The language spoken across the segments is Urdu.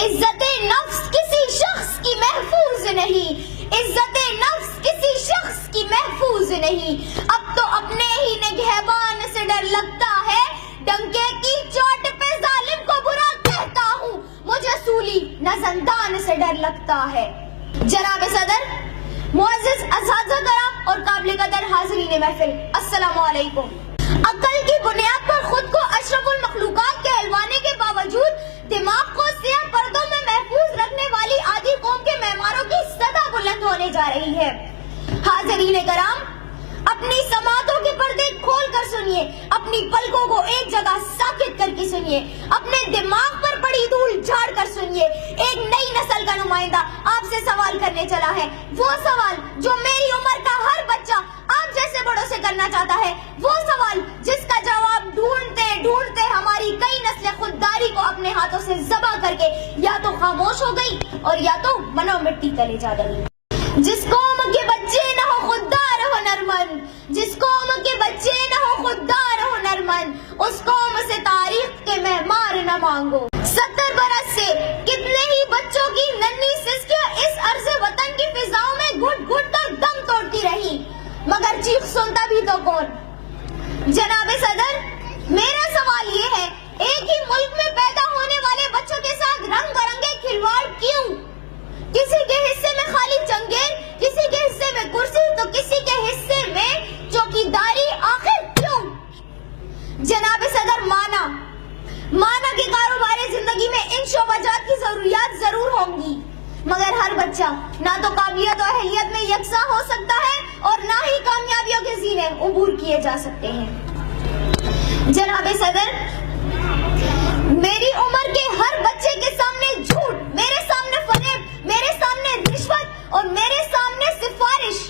عزت نفس کسی شخص کی محفوظ نہیں، عزت نفس کسی شخص کی محفوظ نہیں، اب تو اپنے ہی نگہبان سے ڈر لگتا ہے، ڈنکے کی چوٹ پہ ظالم کو برا کہتا ہوں، مجھے سولی نہ زندان سے ڈر لگتا ہے۔ جناب صدر، معزز اساتذہ کرام اور قابل قدر حاضرین محفل، السلام علیکم۔ عقل کی بنیاد پر خود کو اشرف المخلوقات کہلوانے کے باوجود دماغ کو سیاہ پردوں میں محفوظ رکھنے والی آدھی قوم کے معماروں کی صدا بلند ہونے جا رہی ہے۔ حاضرین کرام، اپنی سماعتوں کے پردے کھول کر سنیے، اپنی پلکوں کو ایک جگہ ساکت کر کے سنیے، اپنے دماغ پر پڑی دھول جھاڑ کر سنیے۔ ایک نئی نسل کا نمائندہ آپ سے سوال کرنے چلا ہے، وہ سوال جو میری عمر کا ہر بچہ آپ جیسے بڑوں سے کرنا چاہتا ہے، وہ سوال جس کا جواب ڈھونڈتے ڈھونڈتے ہماری کئی نسلیں خودداری کو اپنے ہاتھوں سے ذبح کر کے یا تو خاموش ہو گئی اور یا تو منو مٹی تلے جا گئی۔ جس قوم کے بچے نہ ہو خوددار ہو نرمند، جس قوم کے بچے نہ ہو خوددار ہو نرمند، اس قوم سے تاریخ کے معمار نہ مانگو۔ 70 برس سے کتنے ہی بچوں کی ننھی سسکیاں اس عرض وطن کی فضاؤں میں گھٹ گھٹ کر دم توڑتی رہی، مگر چیخ سنتا بھی تو کون؟ جناب صدر، میرا سوال یہ ہے، ایک ہی ملک میں پیدا ہونے والے بچوں کے ساتھ رنگ برنگے کھلواڑ کیوں؟ کسی کے حصے میں خالی چنگیل، کسی کے حصے میں کرسی تو کسی کے حصے میں چوکیداری، آخر کیوں؟ جناب صدر، مانا کہ کاروبار زندگی میں ان شعبہ جات کی ضروریات ضرور ہوں گی، مگر ہر بچہ نہ تو قابلیت و اہلیت میں یکساں ہو سکتا ہے اور نہ ہی کامیابیوں کے زینے عبور کیے جا سکتے ہیں۔ جناب صدر، میری عمر کے ہر بچے کے سامنے جھوٹ، میرے سامنے فریب، میرے سامنے رشوت اور میرے سامنے سفارش،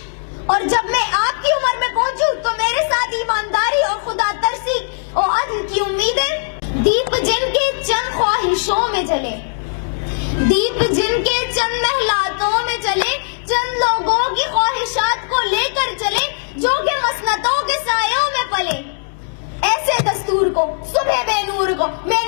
اور جب میں آپ کی عمر میں پہنچوں تو میرے ساتھ ایمانداری اور خدا ترسی اور عدل کی امیدیں، دیپ جن کے چند خواہشوں میں جلے، دیپ جن کے چند محلاتوں میں چلے، چند لوگوں کی خواہشات کو لے کر چلے جو کہ مسنتوں کے سایوں میں پلے، ایسے دستور کو، صبح بے نور کو میں